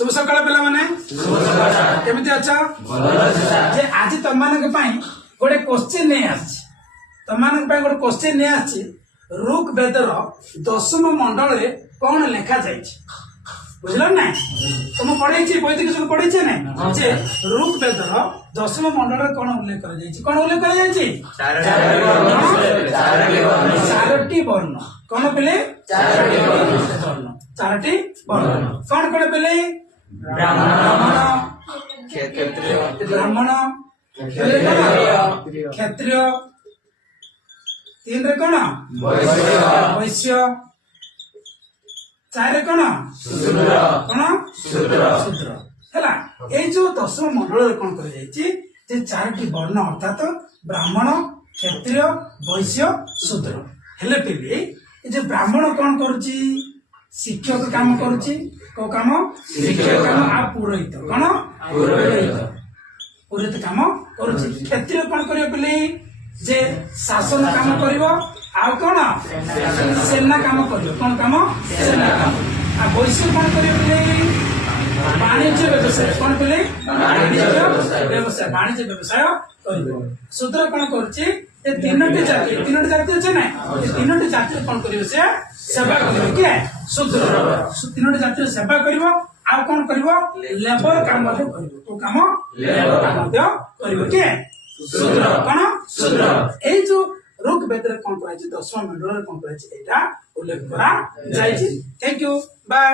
शुभ सकाळ पिला माने केमिति अच्छा जे आज तुम मानक पई गोटे क्वेश्चन नहीं आछि तुम मानक पई गोटे क्वेश्चन नहीं आछि ऋग वेदर 10म मंडल रे कोन लिखा जाइछि बुझलो ना तुम पढ़ै छी वैदिक सब पढ़ै छी ना जे ऋग वेदर 10म मंडल रे कोन उल्लेख कर जाइछि कोन उल्लेख कर जाइछि चारोटी वर्ण कोन पेले चारोटी वर्ण कोन कोन पेले ब्राह्मण क्षत्रिय तीन रे कोन वैश्य चार रे कोन शूद्र हैला ए जो 10 मंडल रे कोन कर जायछि जे चारटी वर्ण अर्थात ब्राह्मण क्षत्रिय वैश्य शूद्र हेले पेले ए जे ब्राह्मण कोन करूची शिक्षक काम करूची को काम शिक्षक काम आ पुरोहित कोन पुरोहित काम करूची क्षत्रिय कोन करियो पेले जे शासन काम करिवो आ कोन सेना काम करियो कोन काम सेना काम आ वैश्य कोन करियो पेले वाणिज्य व्यवसाय कोन पेले वाणिज्य व्यवसाय करिवो शूद्र कोन करूची ए तीनोटी जाति अछि ना ए तीनोटी जाति कोन करियो से सेवा करियो के शूद्र तीनोटी जाति सेवा करिवो आ कोन करिवो लेबर काम मते करिवो तो काम लेबर काम मते करिवो के शूद्र कोन शूद्र ए जो ऋग वेद रे कोन कहै छै 10 मंडल रे कोन कहै छै एटा उल्लेख करा जाय छै थैंक यू बाय।